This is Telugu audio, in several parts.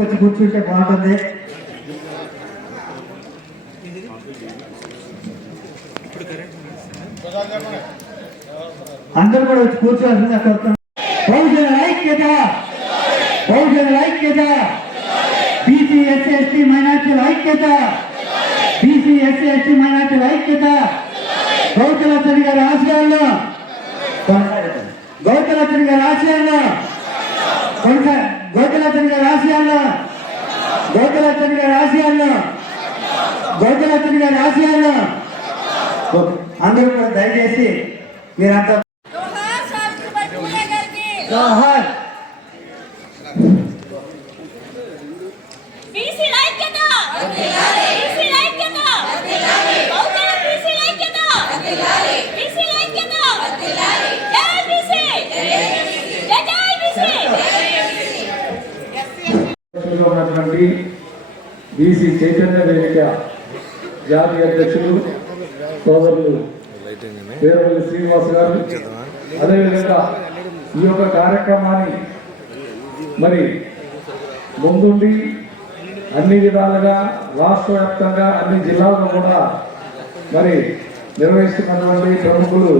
వచ్చి కూర్చుంటే బాగుంటుంది. అందరూ కూడా వచ్చి కూర్చోవాల్సిందిగా కోరుతున్నాం. బహుజన ఐక్యత, బహుజన ఐక్యత, బీసీ ఎస్సీ ఎస్టీ మైనార్టీల ఐక్యత, బీసీ ఎస్సీ ఎస్టీ మైనార్టీల ఐక్యత. గౌతలచంద్ర గారి ఆశయాల్లో, గౌతలచంద్ర గారి ఆశయాల్లో, గౌతలచంద్ర గారి ఆశయాల్లో, గౌతలచంద్ర గారి ఆశయాల్లో, గౌతలచంద్ర గారి ఆశయాల్లో అందరూ కూడా దయచేసి మీరంతా జోహార్. ఉన్నటువంటి బీసీ చైతన్య వేదిక జాతీయ అధ్యక్షులు సోదరులు వీరవల్లి శ్రీనివాస్ గారు, అదేవిధంగా ఈ యొక్క కార్యక్రమాన్ని మరి ముందుండి అన్ని విధాలుగా రాష్ట్ర వ్యాప్తంగా అన్ని జిల్లాల్లో కూడా మరి నిర్వహిస్తున్నటువంటి ప్రముఖులు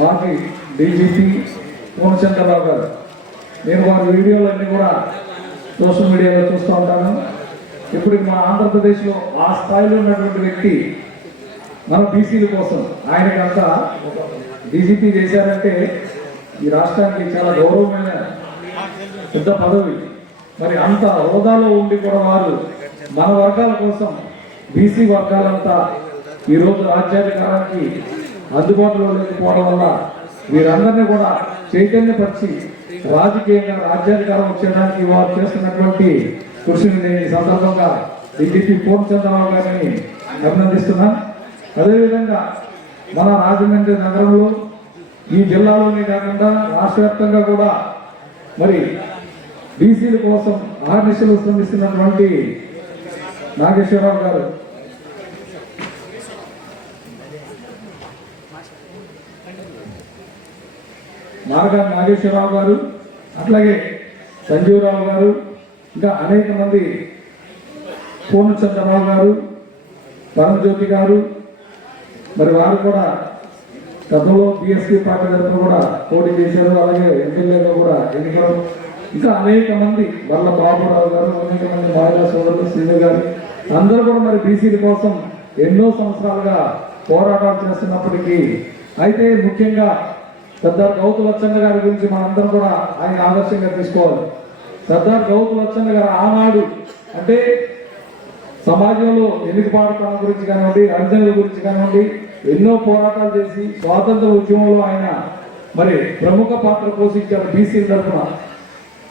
మాజీ డీజీపీ పూర్ణచంద్రరావు గారు. నేను వారి వీడియోలన్నీ కూడా సోషల్ మీడియాలో చూస్తూ ఉంటాను. ఇప్పుడు మన ఆంధ్రప్రదేశ్లో ఆ స్థాయిలో ఉన్నటువంటి వ్యక్తి మన బీసీల కోసం ఆయనకంతా డీజీపీ చేశారంటే ఈ రాష్ట్రానికి చాలా గౌరవమైన పెద్ద పదవి. మరి అంత హోదాలో ఉండి కూడా వారు మన వర్గాల కోసం బీసీ వర్గాలంతా ఈరోజు రాజ్యాధికారానికి అందుబాటులో లేకపోవడం వల్ల వీరందరినీ కూడా చైతన్యపరిచి రాజకీయంగా రాజ్యాధికారం వచ్చేయడానికి వారు చేస్తున్నటువంటి కృషిని నేను ఈ సందర్భంగా డీజీపీ పూర్ణచంద్రరావు గారిని అభినందిస్తున్నాను. అదేవిధంగా మన రాజమండ్రి నగరంలో ఈ జిల్లాలోనే కాకుండా రాష్ట్ర వ్యాప్తంగా కూడా మరి బీసీల కోసం ఆర్నిశలు శ్రమిస్తున్నటువంటి నాగేశ్వరరావు గారు, మార్గాని నాగేశ్వరరావు గారు, అట్లాగే సంజీవరావు గారు, ఇంకా అనేక మంది, పూర్ణచంద్రరావు గారు, పరంజ్యోతి గారు, మరి వారు కూడా గతంలో బీఎస్పీ పార్టీ తరఫున కూడా పోటీ చేశారు. అలాగే ఎమ్మెల్యేగా కూడా ఎన్నికలు. ఇంకా అనేక మంది, వల్ల బాబురావు గారు, అనేక మంది మహిళా సోదరులు, శ్రీను గారు, అందరూ కూడా మరి బీసీల కోసం ఎన్నో సంవత్సరాలుగా పోరాటాలు చేస్తున్నప్పటికీ అయితే ముఖ్యంగా సర్దార్ గౌతలచ్చన్న గారి గురించి మనందరం కూడా ఆయన ఆదర్శంగా తీసుకోవాలి. సర్దార్ గౌతలచ్చన్న గారు ఆనాడు అంటే సమాజంలో ఎన్నికబాటుతనం గురించి కానివ్వండి, అర్జనుల గురించి కానివ్వండి ఎన్నో పోరాటాలు చేసి స్వాతంత్ర ఉద్యమంలో ఆయన మరి ప్రముఖ పాత్ర పోషించారు బీసీల తరఫున.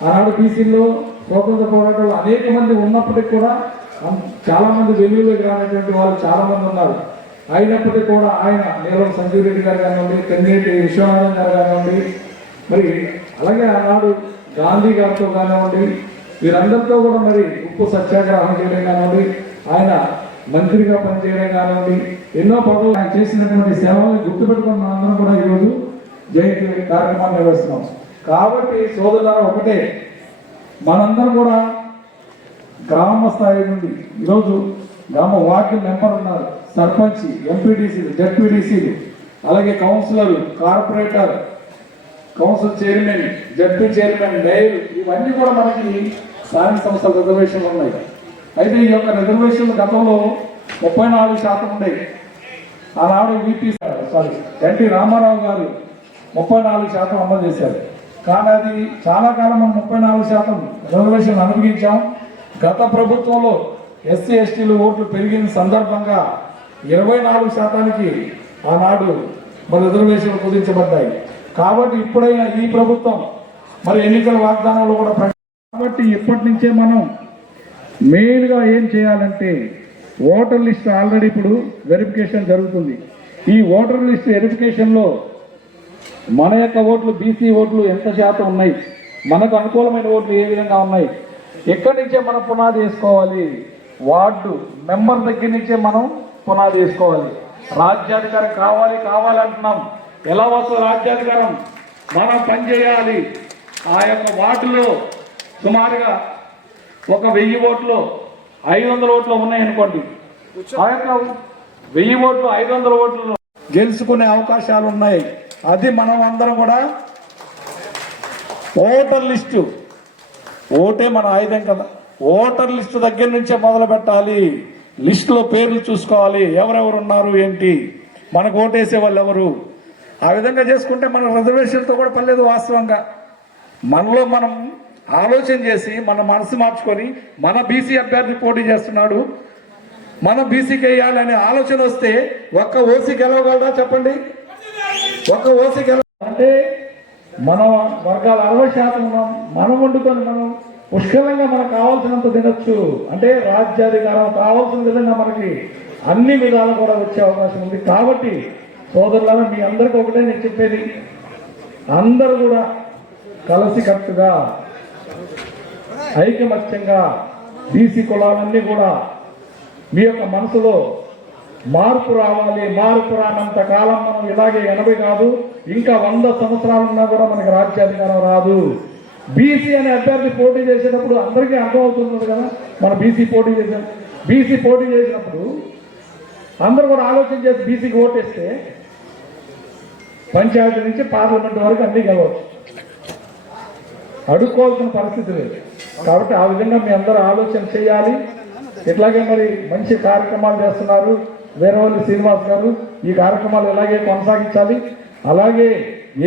ఆనాడు బీసీల్లో స్వాతంత్ర పోరాటాలు అనేక మంది ఉన్నప్పటికీ కూడా చాలా మంది వెలుగులోకి రానటువంటి వాళ్ళు చాలా మంది ఉన్నారు. అయినప్పటికీ కూడా ఆయన నీలం సంజీవ్ రెడ్డి గారు కానివ్వండి, తెన్నేటి విశ్వనాథన్ గారు కానివ్వండి, మరి అలాగే ఆనాడు గాంధీ గారితో కానివ్వండి, వీరందరితో కూడా మరి ఉప్పు సత్యాగ్రహం చేయడం కానివ్వండి, ఆయన మంత్రిగా పనిచేయడం కానివ్వండి, ఎన్నో పదవులు ఆయన చేసినటువంటి సేవలను గుర్తుపెట్టుకుని మనందరం కూడా ఈరోజు జయంతి కార్యక్రమాన్ని నిర్వహిస్తున్నాం. కాబట్టి సోదరులారా ఒకటే, మనందరం కూడా గ్రామ స్థాయి నుండి ఈరోజు గ్రామ వార్డు మెంబర్ ఉన్నారు, సర్పంచ్, ఎంపీటీసీలు, జడ్పీటీసీలు, అలాగే councillor, corporator, council chairman, ZP chairman, mayor, ఇవన్నీ కూడా మనకి స్థానిక సంస్థల రిజర్వేషన్లు ఉన్నాయి. అయితే ఈ యొక్క రిజర్వేషన్లు గతంలో 34% ఉండేవి. ఆనాడు ఎన్టీ రామారావు గారు 34% అమలు చేశారు. కానీ అది చాలా కాలం మనం 34% రిజర్వేషన్లు అనుభవించాం. గత ప్రభుత్వంలో ఎస్సీ ఎస్టీలు ఓట్లు పెరిగిన సందర్భంగా 24%కి ఆనాడు మరి రిజర్వేషన్లు కుదించబడ్డాయి. కాబట్టి ఇప్పుడైనా ఈ ప్రభుత్వం మరి ఎన్నికల వాగ్దానంలో కూడా కాబట్టి ఇప్పటి నుంచే మనం మెయిన్గా ఏం చేయాలంటే ఓటర్ లిస్ట్ ఆల్రెడీ ఇప్పుడు వెరిఫికేషన్ జరుగుతుంది. ఈ ఓటర్ లిస్ట్ వెరిఫికేషన్లో మన యొక్క ఓట్లు, బీసీ ఓట్లు ఎంత శాతం ఉన్నాయి, మనకు అనుకూలమైన ఓట్లు ఏ విధంగా ఉన్నాయి, ఎక్కడి నుంచే మనం పునాది వేసుకోవాలి, వార్డు మెంబర్ దగ్గర నుంచే మనం పునాది వేసుకోవాలి. రాజ్యాధికారం కావాలి కావాలంటున్నాం. ఎలా వస్తుంది రాజ్యాధికారం? మనం పనిచేయాలి. ఆ యొక్క వార్డులో సుమారుగా ఒక 1000 ఓట్లు 500 ఓట్లు ఉన్నాయనుకోండి. ఆ యొక్క 1000 ఓట్లు 500 ఓట్లు గెలుచుకునే అవకాశాలు ఉన్నాయి. అది మనం అందరం కూడా ఓటర్ లిస్టు, ఓటే మన ఆయుధం కదా. ఓటర్ లిస్టు దగ్గర నుంచే మొదలు పెట్టాలి. లిస్టులో పేర్లు చూసుకోవాలి, ఎవరెవరు ఉన్నారు ఏంటి, మనకు ఓటేసే వాళ్ళు ఎవరు. ఆ విధంగా చేసుకుంటే మన రిజర్వేషన్తో కూడా పర్లేదు. వాస్తవంగా మనలో మనం ఆలోచన చేసి మన మనసు మార్చుకొని మన బీసీ అభ్యర్థి పోటీ చేస్తున్నాడు, మనం బీసీకి వేయాలనే ఆలోచన వస్తే ఒక్క ఓసీ గెలవగలరా చెప్పండి? ఒక్క ఓసీ అంటే మన వర్గాల 60% మనం వండుకొని మనం పుష్కలంగా మనకు కావాల్సినంత తినొచ్చు. అంటే రాజ్యాధికారం కావాల్సిన విధంగా మనకి అన్ని విధాలు కూడా వచ్చే అవకాశం ఉంది. కాబట్టి సోదరులారా, మీ అందరికీ ఒకటే నేను చెప్పేది, అందరూ కూడా కలిసికట్టుగా ఐకమత్యంగా బీసీ కులాలన్నీ కూడా మీ యొక్క మనసులో మార్పు రావాలి. మార్పు రానంత కాలం మనం ఇలాగే 80 కాదు ఇంకా 100 సంవత్సరాలున్నా కూడా మనకి రాజ్యాధికారం రాదు. బీసీ అనే అభ్యర్థి పోటీ చేసేటప్పుడు అందరికీ అర్థమవుతుంది కదా, మన బీసీ పోటీ చేసాం. బీసీ పోటీ చేసినప్పుడు అందరూ కూడా ఆలోచన చేసి బీసీకి ఓటేస్తే పంచాయతీ నుంచి పార్లమెంట్ వరకు అన్ని గెలవచ్చు, అడుక్కోవాల్సిన పరిస్థితి లేదు. కాబట్టి ఆ విధంగా మీ అందరూ ఆలోచన చేయాలి. ఇట్లాగే మరి మంచి కార్యక్రమాలు చేస్తున్నారు వీరవల్లి శ్రీనివాస్ గారు. ఈ కార్యక్రమాలు ఇలాగే కొనసాగించాలి. అలాగే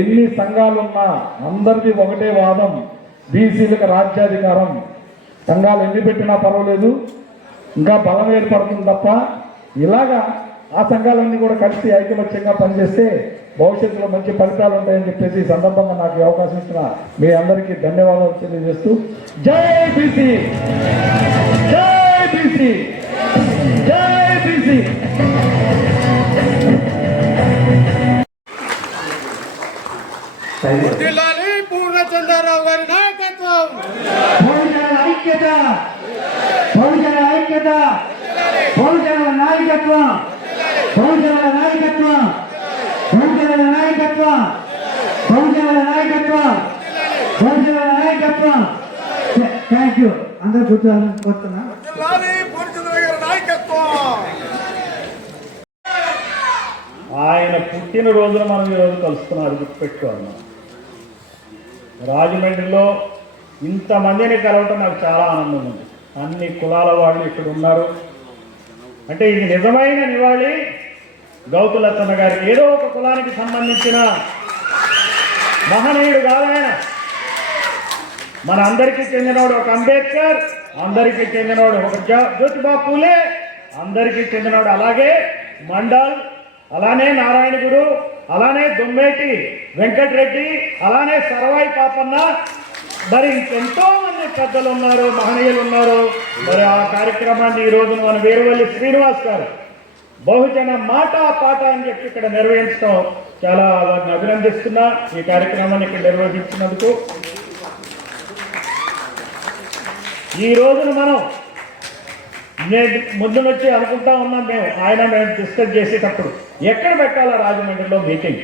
ఎన్ని సంఘాలున్నా అందరిది ఒకటే వాదం, బీసీలకు రాజ్యాధికారం. సంఘాలు ఎన్ని పెట్టినా పర్వాలేదు, ఇంకా బలం ఏర్పడుతుంది తప్ప ఇలాగా ఆ సంఘాలన్నీ కూడా కలిసి ఐకమత్యంగా పనిచేస్తే భవిష్యత్తులో మంచి ఫలితాలు ఉంటాయని చెప్పేసి ఈ సందర్భంగా నాకు ఈ అవకాశం ఇచ్చిన మీ అందరికీ ధన్యవాదాలు తెలియజేస్తూ, జై బీసీ, జై బీసీ, జై బీసీ. పూర్ణచంద్రరావు గారి నాయకత్వం, బహుజన ఐక్యత, బహుజన ఐక్యత, బహుజన నాయకత్వం, బహుజన నాయకత్వం, బహుజన నాయకత్వం, బహుజన నాయకత్వం, బహుజన నాయకత్వం. Thank you. అందరూ కూర్చోతున్నా. పూర్ణచంద్ర గారి నాయకత్వం. ఆయన పుట్టినరోజున మనం ఈరోజు కలుస్తున్నారు, గుర్తుపెట్టుకోవాలి. రాజమండ్రిలో ఇంతమందిని కలవటం నాకు చాలా ఆనందం ఉంది. అన్ని కులాల వాళ్ళు ఇక్కడ ఉన్నారు అంటే ఇది నిజమైన నివాళి గౌతులచ్చన్న గారికి. ఏదో ఒక కులానికి సంబంధించిన మహనీయుడు కాదు ఆయన. మన అందరికీ చెందినవాడు ఒక అంబేద్కర్, అందరికీ చెందినవాడు ఒక జ్యోతిబా పూలే, అందరికీ చెందినవాడు అలాగే మండల్, అలానే నారాయణ గురు, అలానే దొమ్మేటి వెంకటరెడ్డి, అలానే సర్వాయి పాపన్న, మరి ఇంకెంతో మంది పెద్దలు ఉన్నారు, మహనీయులు ఉన్నారు. మరి ఆ కార్యక్రమాన్ని ఈ రోజున మన వీరవల్లి శ్రీనివాస్ గారు బహుజన మాట పాట అని చెప్పి ఇక్కడ నిర్వహించడం చాలా వారిని అభినందిస్తున్నా. ఈ కార్యక్రమాన్ని ఇక్కడ నిర్వహించినందుకు ఈ రోజున మనం ముందు నుంచి అనుకుంటా ఉన్నాం మేము డిస్కస్ చేసేటప్పుడు ఎక్కడ పెట్టాలా రాజమండ్రిలో మీటింగ్.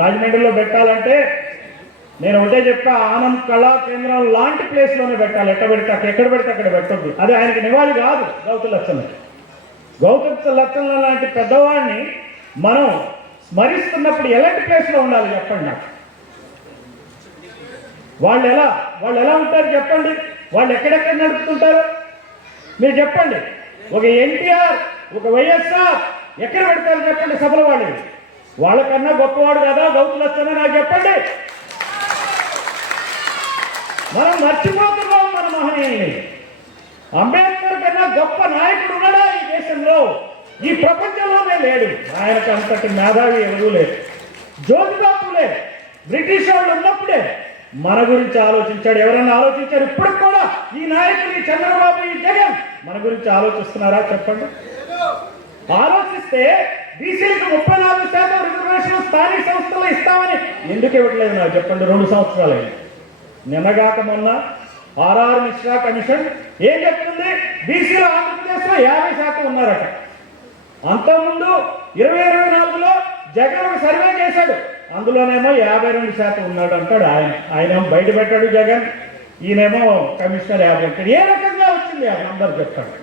రాజమండ్రిలో పెట్టాలంటే నేను ఒకటే చెప్పా, ఆనంద్ కళా కేంద్రం లాంటి ప్లేస్లోనే పెట్టాలి. ఎక్కడ పెడితే అక్కడ పెట్టొద్దు. అది ఆయనకి నివాళి కాదు. గౌతులచ్చన్న లాంటి పెద్దవాడిని మనం స్మరిస్తున్నప్పుడు ఎలాంటి ప్లేస్లో ఉండాలి చెప్పండి నాకు. వాళ్ళు ఎలా ఉంటారు చెప్పండి, వాళ్ళు ఎక్కడెక్కడ నడుపుతుంటారు మీరు చెప్పండి. ఒక ఎన్టీఆర్, ఒక వైఎస్ఆర్ ఎక్కడ పెడతారు చెప్పండి సభల వాళ్ళు. వాళ్ళకన్నా గొప్పవాడు కదా గౌతులచ్చన్న నాకు చెప్పండి. మనం మర్చిపోతున్నాం మన మహనీయుల్ని. అంబేద్కర్ కన్నా గొప్ప నాయకుడు ఉన్నాడా ఈ దేశంలో, ఈ ప్రపంచంలోనే లేడు. ఆయనకు అంతటి మేధావి ఎవరూ లేరు. జ్యోతిబా పూలే బ్రిటిష్ వాళ్ళు ఉన్నప్పుడే మన గురించి ఆలోచించాడు. ఎవరైనా ఆలోచించారు? ఇప్పుడు కూడా ఈ నాయకులు, ఈ చంద్రబాబు, ఈ జగన్ మన గురించి ఆలోచిస్తున్నారా చెప్పండి? ఆలోచిస్తే బీసీలకు 34% రిజర్వేషన్ స్థానిక సంస్థలు ఇస్తామని ఎందుకు ఇవ్వట్లేదు నాకు చెప్పండి? 2 సంవత్సరాలైంది. నిన్నగాక మొన్న ఆర్ఆర్ మిశ్రా కమిషన్ ఏం చెప్తుంది? బీసీలో ఆంధ్రప్రదేశ్లో 50% ఉన్నారట. అంతకుముందు 2024లో జగన్ ఒక సర్వే చేశాడు. అందులోనేమో 52% ఉన్నాడు అంటాడు ఆయనేమో బయట పెట్టాడు జగన్, ఈయనేమో కమిషనర్ 50 అంటాడు. ఏ రకంగా వచ్చింది ఆ నంబర్ చెప్పండి?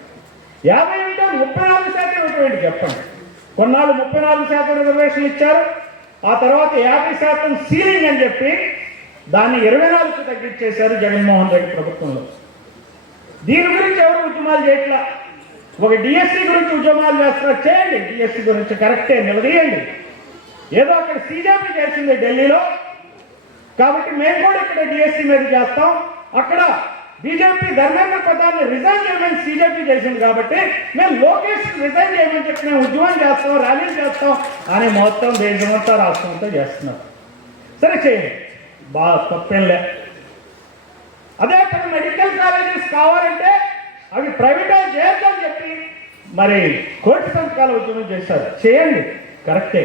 50 అంటే 34% ఇవ్వటం చెప్పండి. కొన్నాళ్ళు 34% రిజర్వేషన్ ఇచ్చారు, ఆ తర్వాత 50% సీలింగ్ అని చెప్పి దాన్ని 24కు తగ్గించేశారు జగన్మోహన్ రెడ్డి ప్రభుత్వంలో. దీని గురించి ఎవరు ఉద్యమాలు చేయట్లా. ఒక డిఎస్సి గురించి ఉద్యమాలు చేస్తున్నారు, చేయండి. డిఎస్సి గురించి కరెక్టే, నిలదీయండి. ఏదో అక్కడ సీజేపీ చేసింది ఢిల్లీలో, కాబట్టి మేము కూడా ఇక్కడ డిఎస్సి మీద చేస్తాం. అక్కడ బీజేపీ ధర్మేంద్ర ప్రధాన్ని రిజైన్ చేయమని సీజేపీ చేసింది కాబట్టి మేము లోకేష్ రిజైన్ చేయమని చెప్పి మేము ఉద్యమం చేస్తాం, ర్యాలీలు చేస్తాం అని మొత్తం దేశమంతా రాష్ట్రంతో చేస్తున్నారు. సరే చేయండి, బాగా తప్పేంలే. అదే అక్కడ మెడికల్ కాలేజెస్ కావాలంటే అవి ప్రైవేటైజ్ చేయొద్దని చెప్పి మరి కోటి సంతకాల ఉద్యమం చేశారు, చేయండి, కరెక్టే.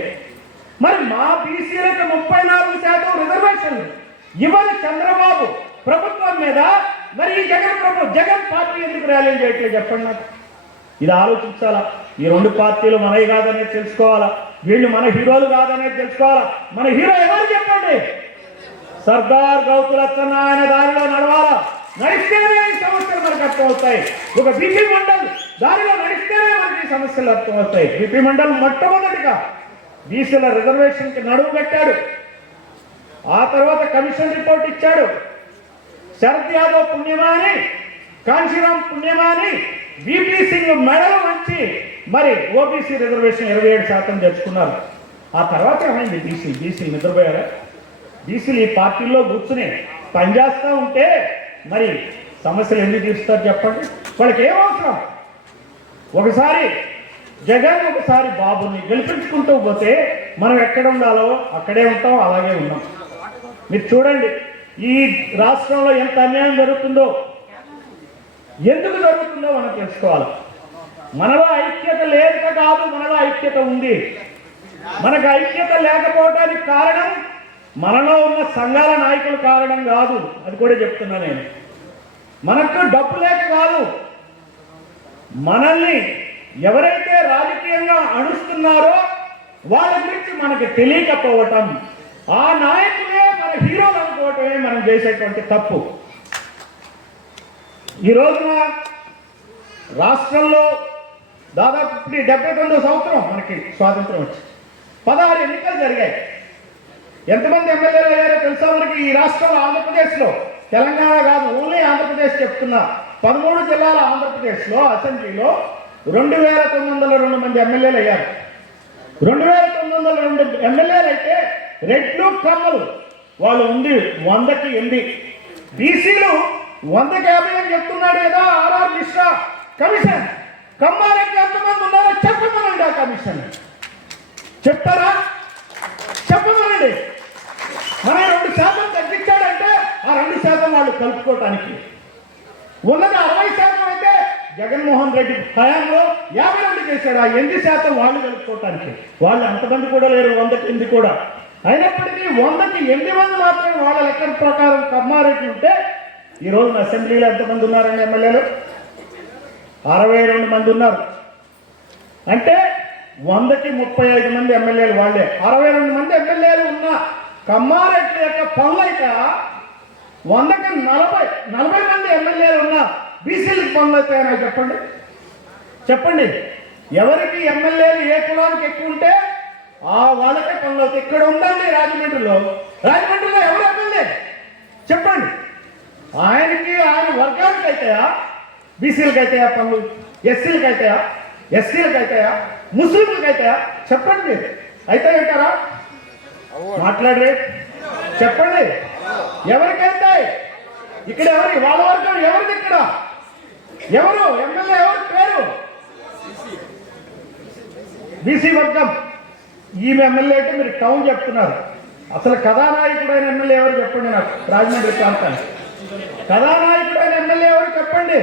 మరి మా బీసీలకు 34% రిజర్వేషన్లు ఇవాళ చంద్రబాబు ప్రభుత్వం మీద మరి ఈ జగన్ పార్టీ ఎందుకు ర్యాలీ చేయట్లేదు చెప్పండి నాకు. ఇది ఆలోచించాలా. ఈ రెండు పార్టీలు మనవి కాదనేది తెలుసుకోవాలా, వీళ్ళు మన హీరోలు కాదనేది తెలుసుకోవాలా. మన హీరో ఎవరు చెప్పండి? సర్దార్ గౌతులచ్చన్న ఆయన దారిలో నడవాలా. నడిస్తేనే ఈ సమస్యలు మనకు అర్థమవుతాయి. ఒక బీపీ మండల్ దారిలో నడిస్తేనే మనకి ఈ సమస్యలు అర్థమవుతాయి. బీపీ మండల్ మొట్టమొదటిగా బీసీల రిజర్వేషన్కి నడువు పెట్టాడు. ఆ తర్వాత కమిషన్ రిపోర్ట్ ఇచ్చాడు. శరద్ యాదవ్ పుణ్యమాని, కాంశీరామ్ పుణ్యమాని, బీపీ సింగ్ మెడలు వచ్చి మరి ఓబీసీ రిజర్వేషన్ 27% తెచ్చుకున్నారు. ఆ తర్వాత ఏమైంది? బీసీలు నిద్రపోయారా? బీసీలు ఈ పార్టీల్లో కూర్చుని పనిచేస్తూ ఉంటే మరి సమస్యలు ఎందుకు తీరుస్తారు చెప్పండి? వాళ్ళకి ఏం అవసరం? ఒకసారి జగన్, ఒకసారి బాబుని గెలిపించుకుంటూ పోతే మనం ఎక్కడ ఉండాలో అక్కడే ఉంటాం, అలాగే ఉన్నాం. మీరు చూడండి ఈ రాష్ట్రంలో ఎంత అన్యాయం జరుగుతుందో, ఎందుకు జరుగుతుందో మనం తెలుసుకోవాలి. మనలో ఐక్యత లేక కాదు, మనలో ఐక్యత ఉంది. మనకు ఐక్యత లేకపోవడానికి కారణం మనలో ఉన్న సంఘాల నాయకుల కారణం కాదు, అది కూడా చెప్తున్నా నేను. మనకు డబ్బు లేక కాదు, మనల్ని ఎవరైతే రాజకీయంగా అణుస్తున్నారో వాళ్ళ గురించి మనకు తెలియకపోవటం, ఆ నాయకులే మన హీరోలు అనుకోవటమే మనం చేసేటువంటి తప్పు. ఈ రోజున రాష్ట్రంలో దాదాపు 79వ సంవత్సరం మనకి స్వాతంత్రం వచ్చి 16 ఎన్నికలు జరిగాయి. ఎంతమంది ఎమ్మెల్యేలు అయ్యారో తెలుసా మనకి ఈ రాష్ట్రంలో? ఆంధ్రప్రదేశ్లో, తెలంగాణ కాదు, ఓన్లీ ఆంధ్రప్రదేశ్ చెప్తున్నా, 13 జిల్లాల ఆంధ్రప్రదేశ్లో అసెంబ్లీలో 2902 మంది ఎమ్మెల్యేలు అయ్యారు. 2902 ఎమ్మెల్యేలు అయితే రెడ్లు కమ్మలు వాళ్ళు ఉంది 100కి 8. బీసీలు 100కి 50 అని చెప్తున్నాడు కదా ఆర్ఆర్ మిశ్రా కమిషన్. కమ్మారెడ్డి ఎంతమంది ఉన్నారో చెప్పమనండి. ఆ కమిషన్ చెప్తారా? చెప్పమనండి. మన 2% తగ్గించాడంటే ఆ 2% వాళ్ళు కలుపుకోవటానికి ఉన్నది 60% అయితే జగన్మోహన్ రెడ్డి హయాంలో 52 చేశాడు. ఆ 8% వాళ్ళు కలుపుకోవటానికి. వాళ్ళు అంతమంది కూడా లేరు, 100కి 8 కూడా. అయినప్పటికీ 100కి 8 మంది మాత్రమే వాళ్ళ లెక్కల ప్రకారం కమ్మారెడ్డి ఉంటే ఈ రోజు అసెంబ్లీలో ఎంతమంది ఉన్నారండి ఎమ్మెల్యేలు? 62 మంది ఉన్నారు. అంటే 100కి 35 మంది ఎమ్మెల్యేలు వాళ్ళే. 62 మంది ఎమ్మెల్యేలు ఉన్న కమ్మారెడ్డి యొక్క పనులైతే 100కి 40 మంది ఎమ్మెల్యేలు ఉన్న బీసీలకు పనులు అవుతాయని చెప్పండి. చెప్పండి, ఎవరికి ఎమ్మెల్యేలు ఏ కులానికి ఎక్కువ ఉంటే ఆ వాళ్ళకే పనులు అవుతాయి. ఇక్కడ ఉందండి రాజమండ్రిలో ఎవరు ఎమ్మెల్యే చెప్పండి? ఆయనకి ఆయన వర్గానికి అయితాయా? బీసీలకు అయితాయా పనులు? ఎస్సీలకు అయితాయా? ఎస్సీలకు అయితాయా? ముస్లింలకు అయితాయా? చెప్పండి. మీరు అయితే అంటారా? మాట్లాడరే చెప్పండి. ఎవరికైతాయి? ఇక్కడ ఎవరి వాళ్ళ వర్గం ఎవరిది? ఇక్కడ ఎవరు ఎమ్మెల్యే? ఎవరి పేరు? బీసీ వర్గం. ఈమె ఎమ్మెల్యే అంటే మీరు టౌన్ చెప్తున్నారు. అసలు కథానాయకుడైన ఎమ్మెల్యే ఎవరు చెప్పండి నాకు? రాజమండ్రి ప్రాంతానికి కథానాయకుడైన ఎమ్మెల్యే ఎవరు చెప్పండి?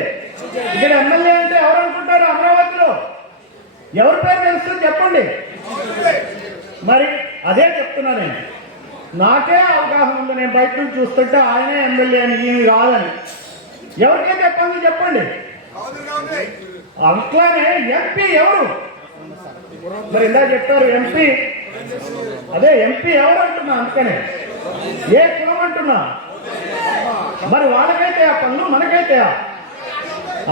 ఇక్కడ ఎమ్మెల్యే అంటే ఎవరు అనుకుంటారు? అమరావతిలో ఎవరి పేరు తెలుస్తుంది చెప్పండి. మరి అదే చెప్తున్నా నేను. నాకే అవగాహన ఉంది, నేను బయట నుంచి చూస్తుంటే ఆయనే ఎమ్మెల్యే అని, ఈయన కాదని. ఎవరికైతే చెప్పండి చెప్పండి. అట్లానే ఎంపీ ఎవరు? మరి ఇందా చెప్పారు ఎంపీ అదే ఎంపీ ఎవరు అంటున్నా, అందుకనే ఏ కులం అంటున్నా. మరి వాళ్ళకైతే ఆ పనులు, మనకైతే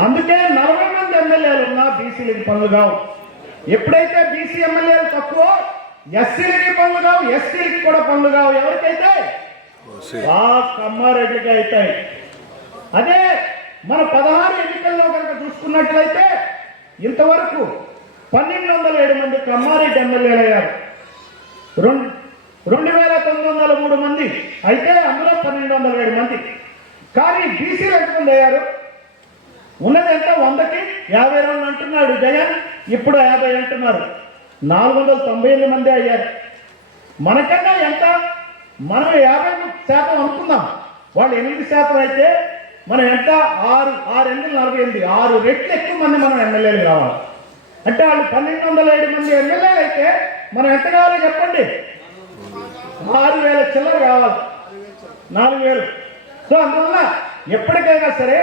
అందుకే 40 మంది ఎమ్మెల్యేలు ఉన్నా బీసీలకి పనులు కావు. ఎప్పుడైతే బీసీ ఎమ్మెల్యేలు తక్కువ, ఎస్సీలకి పనులు కావు, ఎస్టీలకి కూడా పనులు కావు. ఎవరికైతే ఆ కమ్మారెడ్డికి అవుతాయి. అదే మన 16 ఎన్నికల్లో కనుక చూసుకున్నట్లయితే ఇంతవరకు 1207 మంది కమ్మారెడ్డి ఎమ్మెల్యేలు అయ్యారు. 2903 మంది అయితే అందులో 1207 మంది. కానీ బీసీలు ఎంతమంది అయ్యారు? ఉన్నది ఎంత? 100కి 52 అంటున్నాడు జగన్, ఇప్పుడు 50 అంటున్నారు. 498 మంది అయ్యారు. మనకన్నా ఎంత? మనం 50% అనుకుందాం, వాళ్ళు 8% అయితే మనం ఎంత? 6 48 6 రెట్లు ఎక్కువ మంది మనం ఎమ్మెల్యేలు కావాలి. అంటే వాళ్ళు 1207 మంది ఎమ్మెల్యేలు అయితే మనం ఎంత కావాలో చెప్పండి? 6000 చిల్లర కావాలి, 4000. సో అందువల్ల ఎప్పటికైనా సరే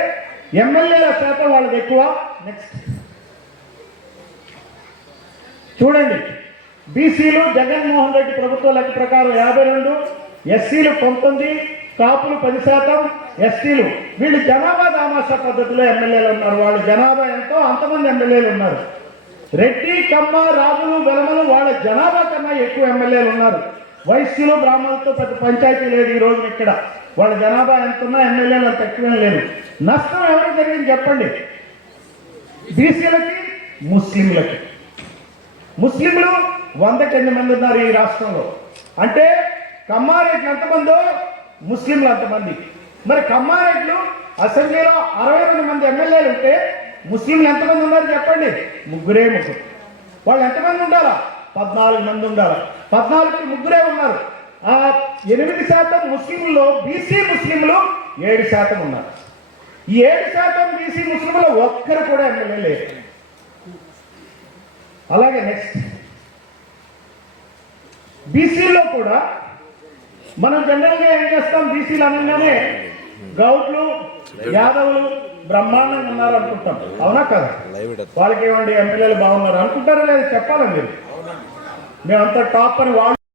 ఎమ్మెల్యేల శాతం వాళ్ళకి ఎక్కువ. నెక్స్ట్ చూడండి, బీసీలు జగన్మోహన్ రెడ్డి ప్రభుత్వ లెక్క ప్రకారం 52, ఎస్సీలు 19, కాపులు 10%, ఎస్టీలు వీళ్ళు జనాభా దామాషా పద్ధతిలో ఎమ్మెల్యేలు ఉన్నారు. వాళ్ళు జనాభా ఎంతో అంతమంది ఎమ్మెల్యేలు ఉన్నారు. రెడ్డి, కమ్మ, రాజులు, వెలమలు వాళ్ళ జనాభా కన్నా ఎక్కువ ఎమ్మెల్యేలు ఉన్నారు. వైశ్యులు, బ్రాహ్మణులతో పెద్ద పంచాయతీ లేదు ఈ రోజు ఇక్కడ. వాళ్ళ జనాభా ఎంత ఉన్నా ఎమ్మెల్యేలు అంత ఎక్కువేం లేదు. నష్టం ఎవరికి జరిగింది చెప్పండి? బీసీలకి, ముస్లింలకి. ముస్లింలు 108 మంది ఉన్నారు ఈ రాష్ట్రంలో. అంటే కమ్మారెడ్లు ఎంతమందో ముస్లింలు అంతమంది. మరి కమ్మారెడ్లు అసెంబ్లీలో 62 మంది ఎమ్మెల్యేలు ఉంటే ముస్లింలు ఎంతమంది ఉన్నారు చెప్పండి? 3 వాళ్ళు ఎంతమంది ఉండాలా? 14 మంది ఉండాలి. 14కి 3 ఉన్నారు. ఆ 8% ముస్లింల్లో బీసీ ముస్లింలు 7% ఉన్నారు. ఈ 7% బీసీ ముస్లింలో ఒక్కరు కూడా ఎమ్మెల్యే లేరు. అలాగే నెక్స్ట్ బీసీలో కూడా మనం జనరల్గా ఏం చేస్తాం? బీసీలు అనగానే గౌడ్లు, యాదవులు బ్రహ్మాండంగా ఉన్నారు అనుకుంటాం. అవునా కదా? వాళ్ళకి ఏమండి ఎమ్మెల్యేలు బాగున్నారు అనుకుంటారా? లేదు చెప్పాలా మీరు? మేమంతా టాప్ అని వాళ్ళు